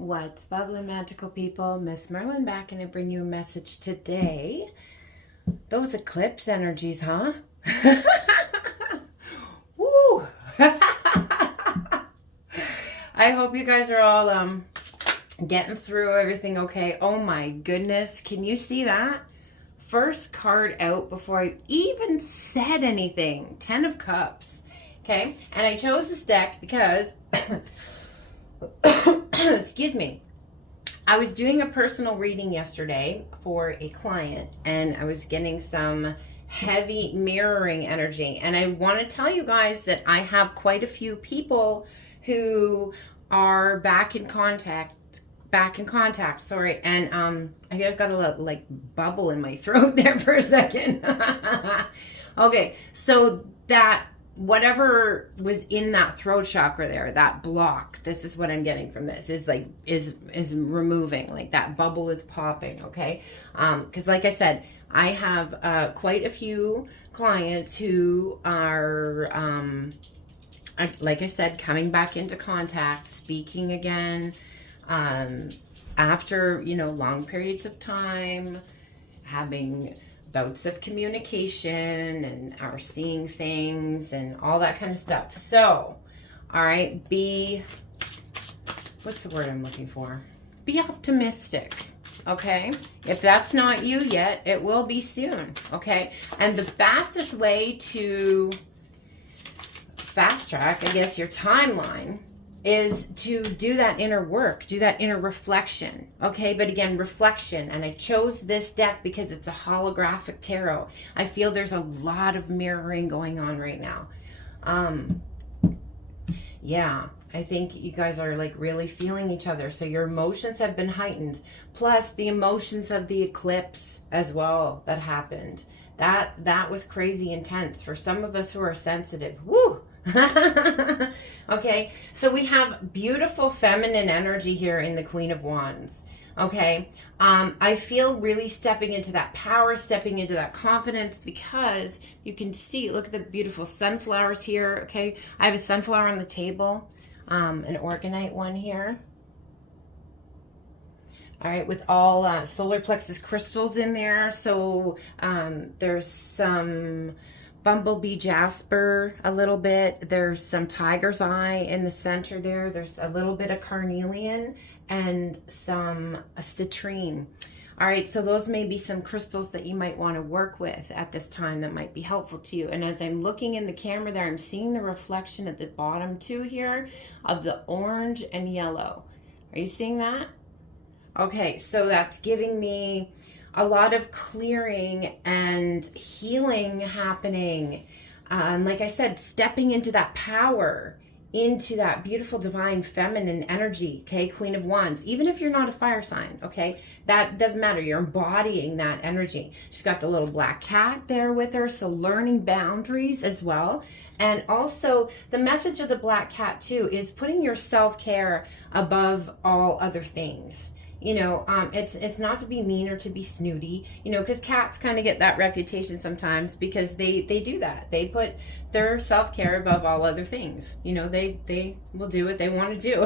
What's bubbling, magical people? MsMerlin back, and I bring you a message today. Those eclipse energies, huh? Woo! I hope you guys are all getting through everything okay. Oh my goodness, can you see that? First card out before I even said anything. 10 of Cups. Okay, and I chose this deck because excuse me, I was doing a personal reading yesterday for a client, and I was getting some heavy mirroring energy, and I want to tell you guys that I have quite a few people who are back in contact, sorry, and I got a little, like, bubble in my throat there for a second. Okay, so that whatever was in that throat chakra there, that block, this is what I'm getting from this, is removing, like that bubble is popping, okay? Because like I said, I have quite a few clients who are, like I said, coming back into contact, speaking again, after, long periods of time, having bouts of communication, and are seeing things and all that kind of stuff. So, all right, what's the word I'm looking for? Be optimistic, okay? If that's not you yet, it will be soon, okay? And the fastest way to fast track, I guess, your timeline is to do that inner work, do that inner reflection, okay? But again, reflection, and I chose this deck because it's a holographic tarot. I feel there's a lot of mirroring going on right now. Yeah, I think you guys are like really feeling each other, so your emotions have been heightened, plus the emotions of the eclipse as well that happened. That was crazy intense for some of us who are sensitive. Woo! Okay, so we have beautiful feminine energy here in the Queen of Wands. Okay, I feel really stepping into that power, stepping into that confidence, because you can see, look at the beautiful sunflowers here. Okay, I have a sunflower on the table, an orgonite one here. All right, with all solar plexus crystals in there. So there's some bumblebee jasper a little bit. There's some tiger's eye in the center there. There's a little bit of carnelian and some citrine. All right, so those may be some crystals that you might want to work with at this time that might be helpful to you. And as I'm looking in the camera there, I'm seeing the reflection at the bottom too here of the orange and yellow. Are you seeing that? Okay, so that's giving me a lot of clearing and healing happening. Like I said, stepping into that power, into that beautiful divine feminine energy, okay? Queen of Wands, even if you're not a fire sign, okay? That doesn't matter. You're embodying that energy. She's got the little black cat there with her, so learning boundaries as well. And also the message of the black cat too is putting your self-care above all other things. It's not to be mean or to be snooty, because cats kind of get that reputation sometimes because they do that. They put their self-care above all other things. They will do what they want to do.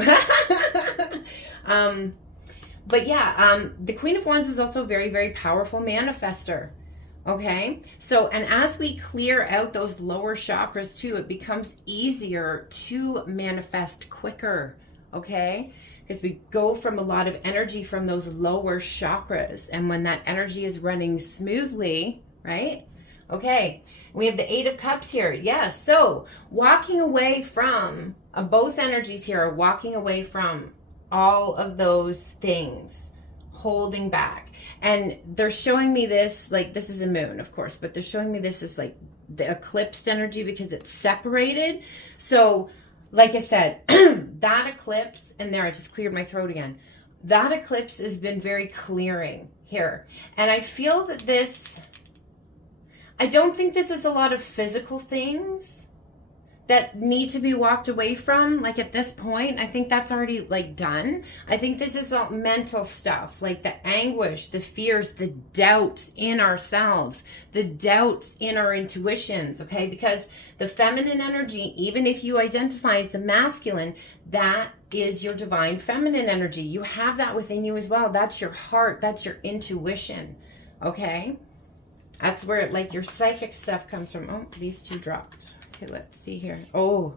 But yeah, the Queen of Wands is also a very, very powerful manifester. Okay, so, and as we clear out those lower chakras too, it becomes easier to manifest quicker. Okay, because we go from a lot of energy from those lower chakras, and when that energy is running smoothly, right? Okay, we have the 8 of Cups here. Yes, so walking away from, both energies here are walking away from all of those things, holding back. And they're showing me this, like, this is a moon, of course, but they're showing me this is like the eclipsed energy because it's separated. So like I said, that eclipse, and there, I just cleared my throat again. That eclipse has been very clearing here. And I feel that this, I don't think this is a lot of physical things that need to be walked away from, like at this point, I think that's already like done. I think this is all mental stuff, like the anguish, the fears, the doubts in ourselves, the doubts in our intuitions, okay? Because the feminine energy, even if you identify as the masculine, that is your divine feminine energy. You have that within you as well. That's your heart, that's your intuition, okay? That's where like your psychic stuff comes from. Oh, these two dropped. Okay, let's see here. Oh,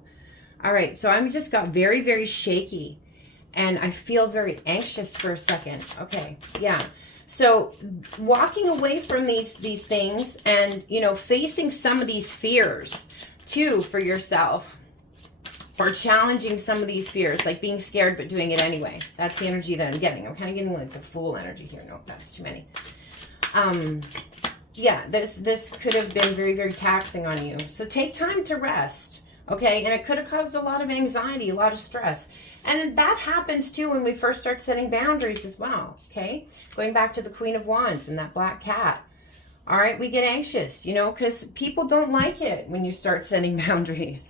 all right. So I'm just got very, very shaky and I feel very anxious for a second. Okay. Yeah. So walking away from these things and, you know, facing some of these fears too for yourself, or challenging some of these fears, like being scared, but doing it anyway. That's the energy that I'm getting. I'm kind of getting like the fool energy here. No, that's too many. Yeah, this could have been very, very taxing on you. So take time to rest, okay? And it could have caused a lot of anxiety, a lot of stress. And that happens too when we first start setting boundaries as well, okay? Going back to the Queen of Wands and that black cat. All right, we get anxious, you know, because people don't like it when you start setting boundaries,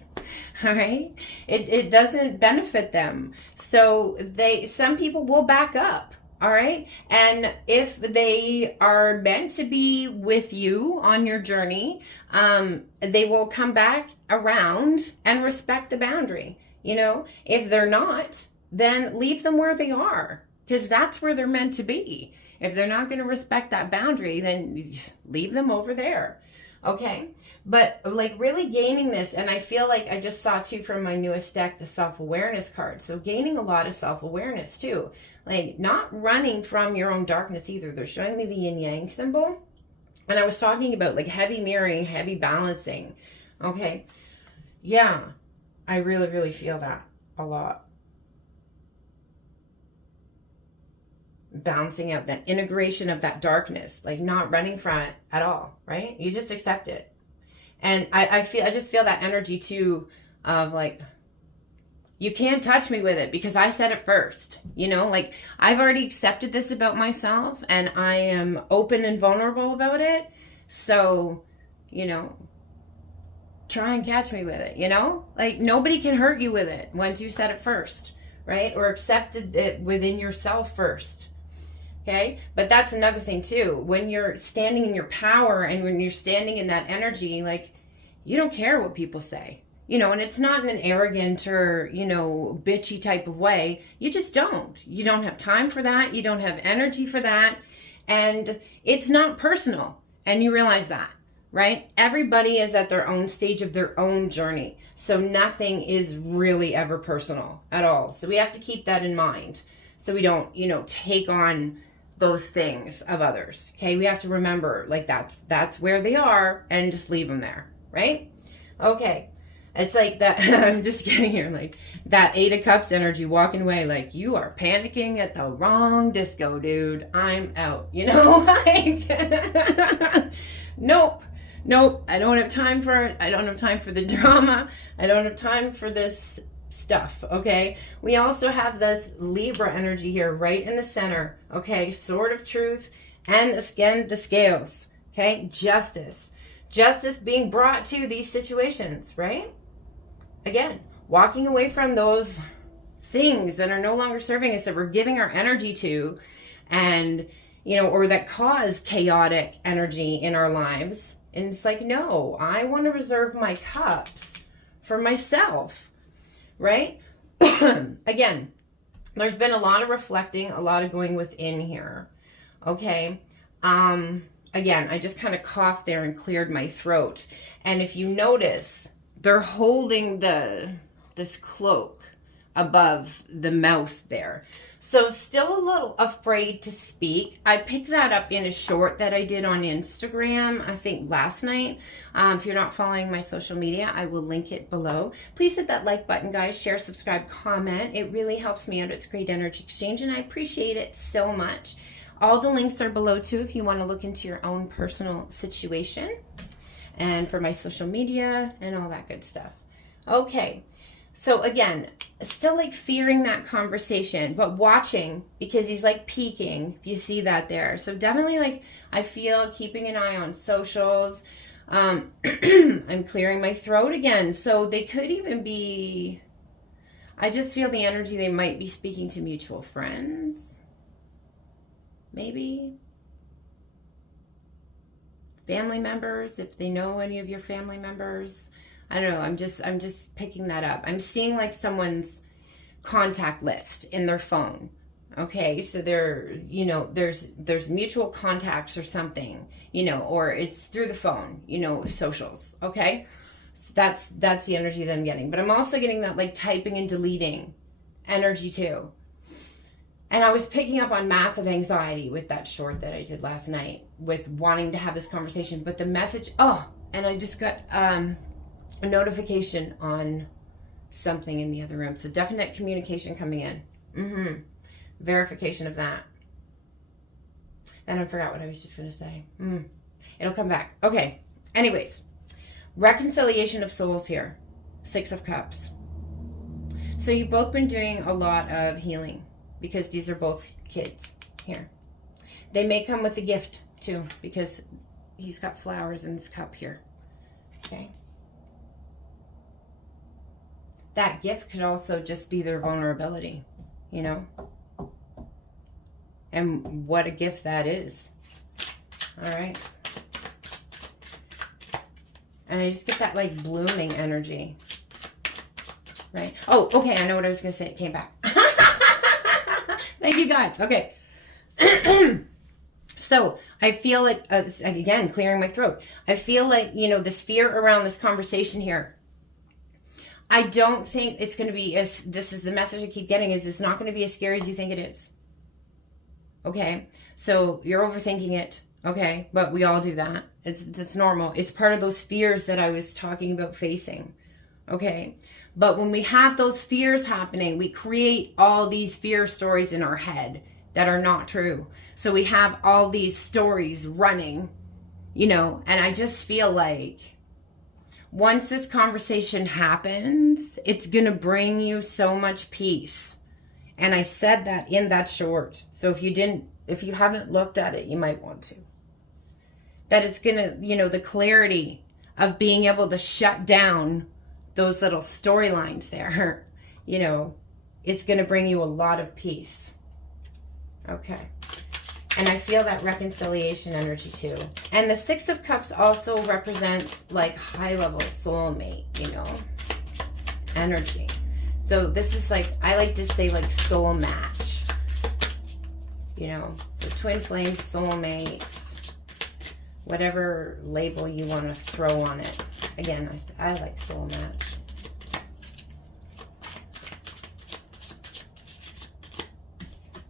all right? It doesn't benefit them. So some people will back up. All right. And if they are meant to be with you on your journey, they will come back around and respect the boundary. You know, if they're not, then leave them where they are, because that's where they're meant to be. If they're not going to respect that boundary, then leave them over there. Okay. But like really gaining this, and I feel like I just saw too from my newest deck, the self-awareness card. So gaining a lot of self-awareness too. Like not running from your own darkness either. They're showing me the yin yang symbol. And I was talking about like heavy mirroring, heavy balancing. Okay. Yeah. I really, really feel that a lot. Balancing out that integration of that darkness, like not running from it at all, right? You just accept it. And I just feel that energy too of like, you can't touch me with it because I said it first, you know, like I've already accepted this about myself and I am open and vulnerable about it. So, you know, try and catch me with it, you know, like nobody can hurt you with it once you said it first, right? Or accepted it within yourself first. Okay. But that's another thing too. When you're standing in your power and when you're standing in that energy, like you don't care what people say. You know, and it's not in an arrogant or, you know, bitchy type of way. You just don't. You don't have time for that. You don't have energy for that. And it's not personal. And you realize that, right? Everybody is at their own stage of their own journey. So nothing is really ever personal at all. So we have to keep that in mind. So we don't, you know, take on those things of others. Okay. We have to remember like that's where they are and just leave them there. Right? Okay. It's like that, I'm just getting here, like that 8 of Cups energy walking away, like you are panicking at the wrong disco, dude. I'm out, you know, like, nope, I don't have time for it. I don't have time for the drama. I don't have time for this stuff, okay? We also have this Libra energy here right in the center, okay? Sword of Truth and again, the scales, okay? Justice being brought to these situations, right? Again, walking away from those things that are no longer serving us, that we're giving our energy to, and, you know, or that cause chaotic energy in our lives. And it's like, no, I want to reserve my cups for myself, right? Again, there's been a lot of reflecting, a lot of going within here. Okay. Again, I just kind of coughed there and cleared my throat. And if you notice, they're holding this cloak above the mouth there. So still a little afraid to speak. I picked that up in a short that I did on Instagram, I think last night. If you're not following my social media, I will link it below. Please hit that like button, guys. Share, subscribe, comment. It really helps me out. It's great energy exchange, and I appreciate it so much. All the links are below, too, if you want to look into your own personal situation. And for my social media and all that good stuff. Okay. So again, still like fearing that conversation, but watching because he's like peeking, if you see that there. So definitely like, I feel keeping an eye on socials, I'm clearing my throat again. So they could even be, I just feel the energy they might be speaking to mutual friends. Maybe. Family members, if they know any of your family members. I don't know. I'm just picking that up. I'm seeing like someone's contact list in their phone. Okay, so there, you know, there's mutual contacts or something, you know, or it's through the phone, you know, socials. Okay, so that's the energy that I'm getting. But I'm also getting that like typing and deleting energy too. And I was picking up on massive anxiety with that short that I did last night with wanting to have this conversation. But the message, oh, and I just got a notification on something in the other room. So definite communication coming in. Verification of that. And I forgot what I was just going to say. It'll come back. Okay. Anyways, reconciliation of souls here. 6 of Cups. So you've both been doing a lot of healing because these are both kids here. They may come with a gift too because he's got flowers in his cup here. Okay. That gift could also just be their vulnerability, you know? And what a gift that is. All right. And I just get that like blooming energy. Right? Oh, okay. I know what I was going to say. It came back. Thank you, guys. Okay. So I feel like, again, clearing my throat. I feel like, you know, this fear around this conversation here. I don't think it's going to be as, this is the message I keep getting, is it's not going to be as scary as you think it is. Okay, so you're overthinking it, okay, but we all do that. It's normal. It's part of those fears that I was talking about facing, okay? But when we have those fears happening, we create all these fear stories in our head that are not true. So we have all these stories running, you know, and I just feel like once this conversation happens, it's going to bring you so much peace. And I said that in that short. So if you haven't looked at it, you might want to. That it's going to, you know, the clarity of being able to shut down those little storylines there, you know, it's going to bring you a lot of peace. Okay. And I feel that reconciliation energy too. And the 6 of Cups also represents like high level soulmate, you know, energy. So this is like, I like to say like soul match, you know, so twin flame, soulmate, whatever label you want to throw on it. Again, I like soul match.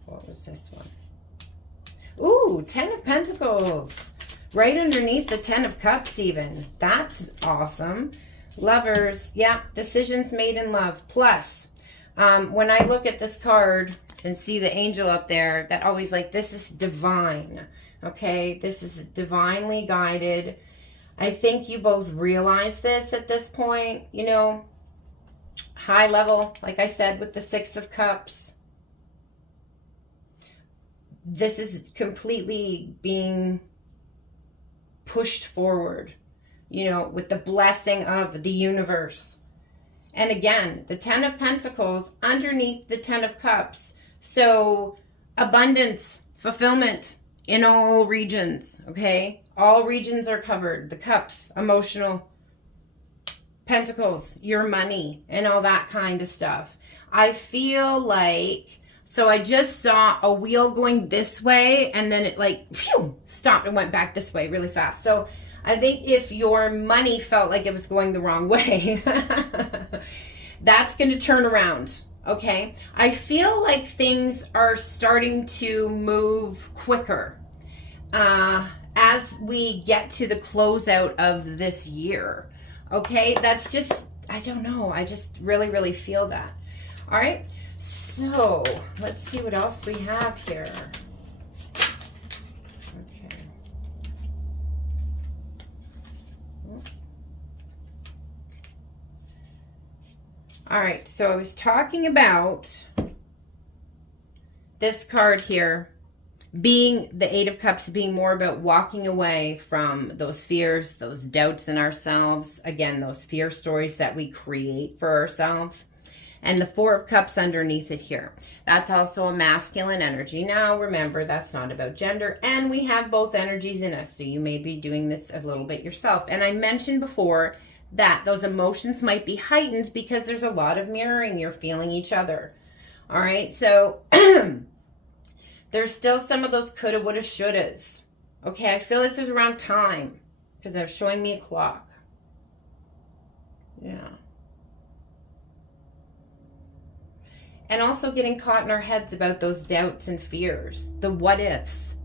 What was this one? Ooh, 10 of Pentacles. Right underneath the 10 of Cups even. That's awesome. Lovers, yeah, decisions made in love. Plus, when I look at this card and see the angel up there, that always like, this is divine, okay? This is divinely guided. I think you both realize this at this point, you know, high level, like I said, with the 6 of Cups. This is completely being pushed forward, you know, with the blessing of the universe. And again, the 10 of Pentacles underneath the 10 of Cups. So abundance, fulfillment in all regions, okay? All regions are covered. The Cups, emotional, Pentacles, your money, and all that kind of stuff. I feel like, so I just saw a wheel going this way, and then it like, phew, stopped and went back this way really fast. So I think if your money felt like it was going the wrong way, that's going to turn around, okay? I feel like things are starting to move quicker as we get to the closeout of this year, okay? That's just, I don't know. I just really, really feel that. All right? So let's see what else we have here. Okay. All right, so I was talking about this card here, being the Eight of Cups being more about walking away from those fears, those doubts in ourselves. Again, those fear stories that we create for ourselves. And the Four of Cups underneath it here. That's also a masculine energy. Now, remember, that's not about gender. And we have both energies in us. So you may be doing this a little bit yourself. And I mentioned before that those emotions might be heightened because there's a lot of mirroring. You're feeling each other. All right. So there's still some of those coulda, woulda, shouldas. Okay. I feel this is around time because they're showing me a clock. Yeah. And also getting caught in our heads about those doubts and fears, the what ifs.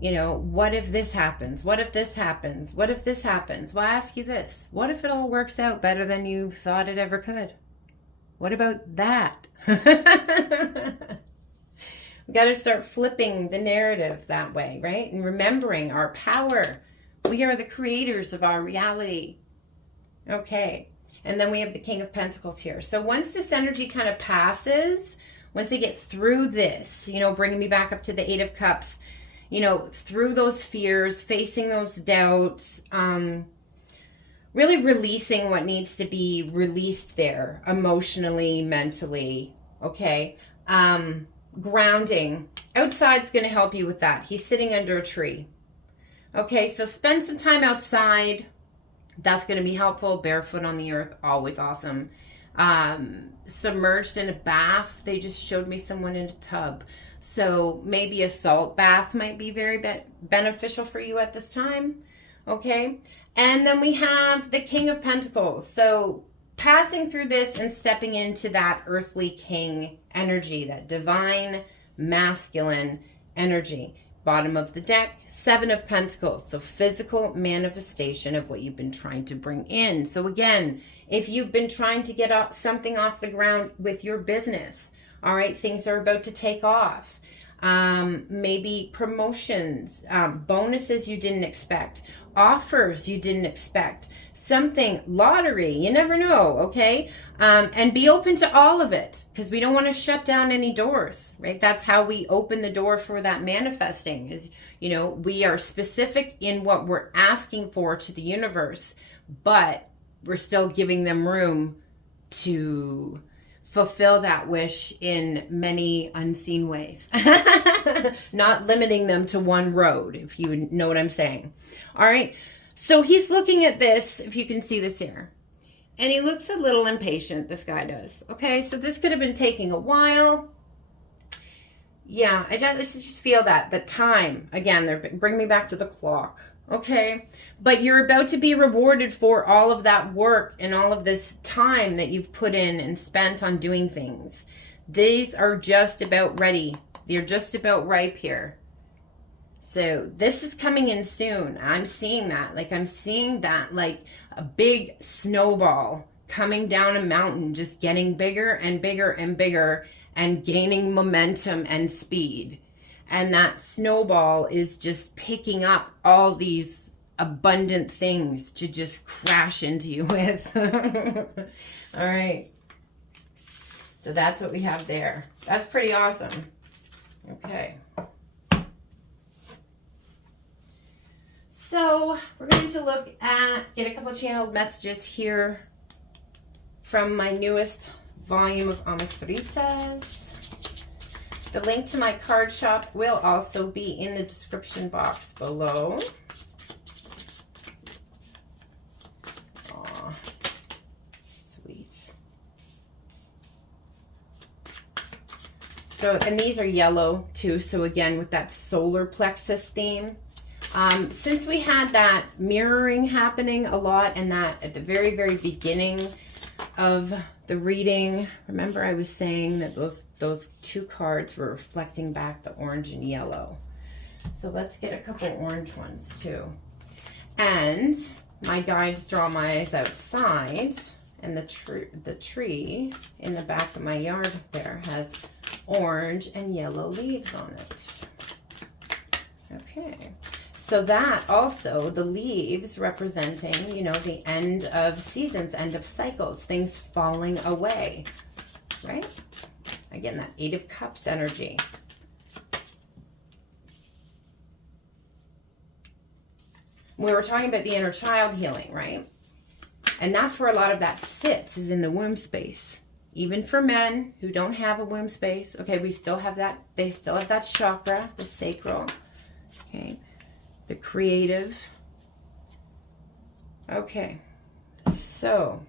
You know, what if this happens? What if this happens? What if this happens? Well, I ask you this. What if it all works out better than you thought it ever could? What about that? We got to start flipping the narrative that way, right? And remembering our power. We are the creators of our reality. Okay. And then we have the King of Pentacles here. So once this energy kind of passes, once they get through this, you know, bringing me back up to the Eight of Cups, you know, through those fears, facing those doubts, really releasing what needs to be released there, emotionally, mentally, okay? Grounding. Outside's going to help you with that. He's sitting under a tree. Okay, so spend some time outside. That's going to be helpful. Barefoot on the earth, always awesome. Submerged in a bath. They just showed me someone in a tub. So maybe a salt bath might be very beneficial for you at this time. Okay. And then we have the King of Pentacles. So passing through this and stepping into that earthly king energy, that divine masculine energy. Bottom of the deck, Seven of Pentacles. So physical manifestation of what you've been trying to bring in. So again, if you've been trying to get something off the ground with your business, all right, things are about to take off. Maybe promotions, bonuses you didn't expect, offers you didn't expect, something, lottery, you never know, okay? And be open to all of it because we don't want to shut down any doors, right? That's how we open the door for that manifesting is, you know, we are specific in what we're asking for to the universe, but we're still giving them room to fulfill that wish in many unseen ways. Not limiting them to one road, if you know what I'm saying. All right. So he's looking at this, if you can see this here. And he looks a little impatient, this guy does. Okay, so this could have been taking a while. Yeah, I just feel that. The time, again, they're bring me back to the clock. Okay, but you're about to be rewarded for all of that work and all of this time that you've put in and spent on doing things. These are just about ready. They're just about ripe here. So this is coming in soon. I'm seeing that. Like I'm seeing that like a big snowball coming down a mountain, just getting bigger and bigger and bigger and gaining momentum and speed. And that snowball is just picking up all these abundant things to just crash into you with. All right. So that's what we have there. That's pretty awesome. Okay. So we're going to look at, get a couple channeled messages here from my newest volume of Amifritas. The link to my card shop will also be in the description box below. Aw, sweet. So, and these are yellow too. So again, with that solar plexus theme. Since we had that mirroring happening a lot and that at the very, very beginning of the reading, remember I was saying that those two cards were reflecting back the orange and yellow. So let's get a couple orange ones too. And my guides draw my eyes outside, and the tree in the back of my yard there has orange and yellow leaves on it. Okay. So that also, the leaves representing, you know, the end of seasons, end of cycles, things falling away, right? Again, that Eight of Cups energy. we were talking about the inner child healing, right? And that's where a lot of that sits, is in the womb space. Even for men who don't have a womb space, okay, we still have that, they still have that chakra, the sacral, okay, the creative. Okay, so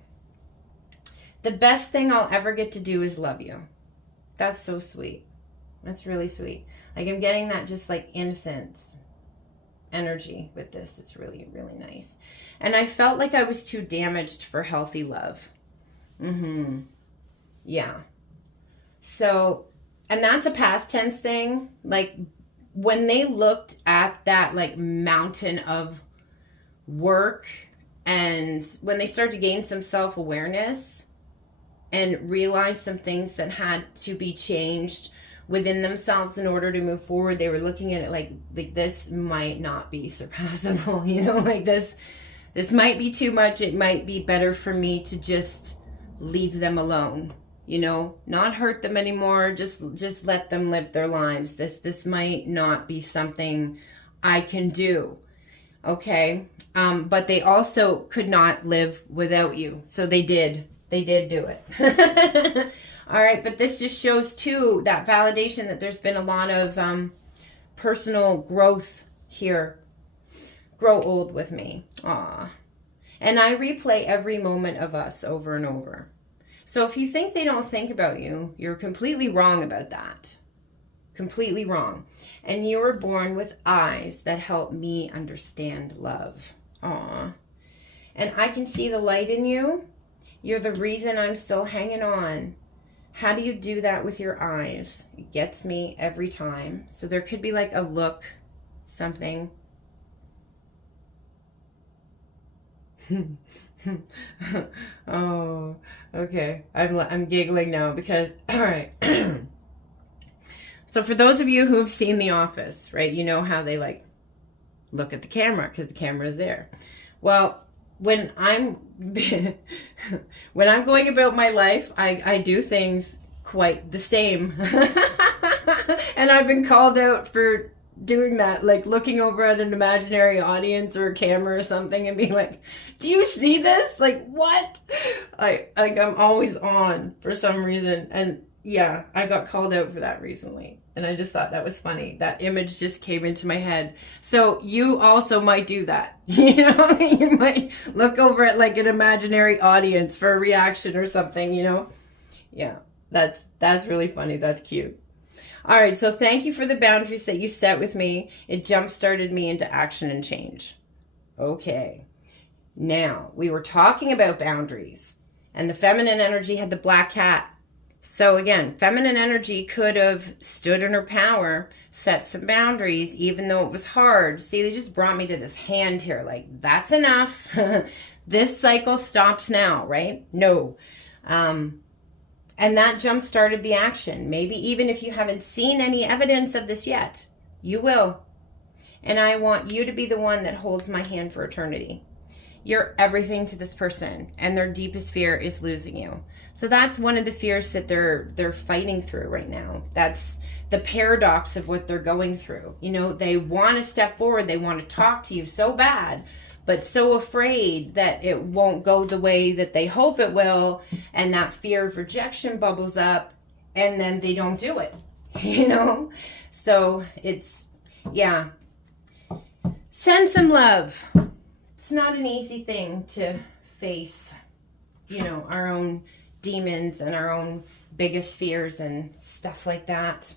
the best thing I'll ever get to do is love you. That's so sweet. That's really sweet. Like, I'm getting that just like innocent energy with this. It's really, really nice. And I felt like I was too damaged for healthy love. Yeah. So, and that's a past tense thing. Like, when they looked at that like mountain of work, and when they started to gain some self-awareness and realize some things that had to be changed within themselves in order to move forward, they were looking at it like this might not be surpassable, you know, like this might be too much. It might be better for me to just leave them alone, you know, not hurt them anymore. Just let them live their lives. This might not be something I can do. Okay. But they also could not live without you. So they did do it. All right. But this just shows too, that validation that there's been a lot of, personal growth here. Grow old with me. Aw. And I replay every moment of us over and over. So if you think they don't think about you, you're completely wrong about that. Completely wrong. And you were born with eyes that help me understand love. Aw. And I can see the light in you. You're the reason I'm still hanging on. How do you do that with your eyes? It gets me every time. So there could be like a look, something. Oh, okay. I'm giggling now because, all right. So for those of you who have seen The Office, right, you know how they like look at the camera because the camera is there. Well, when I'm going about my life, I do things quite the same. And I've been called out for doing that, like looking over at an imaginary audience or a camera or something and being like, do you see this? Like, what? I'm always on for some reason. And yeah, I got called out for that recently. And I just thought that was funny. That image just came into my head. So you also might do that. You know, you might look over at like an imaginary audience for a reaction or something, you know? Yeah, that's really funny. That's cute. All right, so thank you for the boundaries that you set with me. It jump-started me into action and change. Okay. Now, we were talking about boundaries, and the feminine energy had the black cat. So again, feminine energy could have stood in her power, set some boundaries, even though it was hard. See, they just brought me to this hand here, like, that's enough. This cycle stops now, right? No. And that jump started the action. Maybe even if you haven't seen any evidence of this yet, you will. And I want you to be the one that holds my hand for eternity. You're everything to this person, and their deepest fear is losing you. So that's one of the fears that they're fighting through right now. That's the paradox of what they're going through. You know, they want to step forward, they want to talk to you so bad, but so afraid that it won't go the way that they hope it will, and that fear of rejection bubbles up, and then they don't do it, you know? So it's, yeah. Send some love. It's not an easy thing to face, you know, our own demons and our own biggest fears and stuff like that.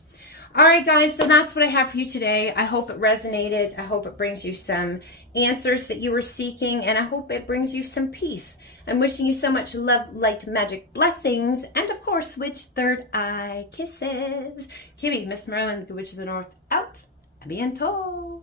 All right, guys, so that's what I have for you today. I hope it resonated. I hope it brings you some answers that you were seeking, and I hope it brings you some peace. I'm wishing you so much love, light, magic, blessings, and of course, witch third eye kisses. Kimmy, MsMerlin, the Good Witch of the North, out. A bientôt.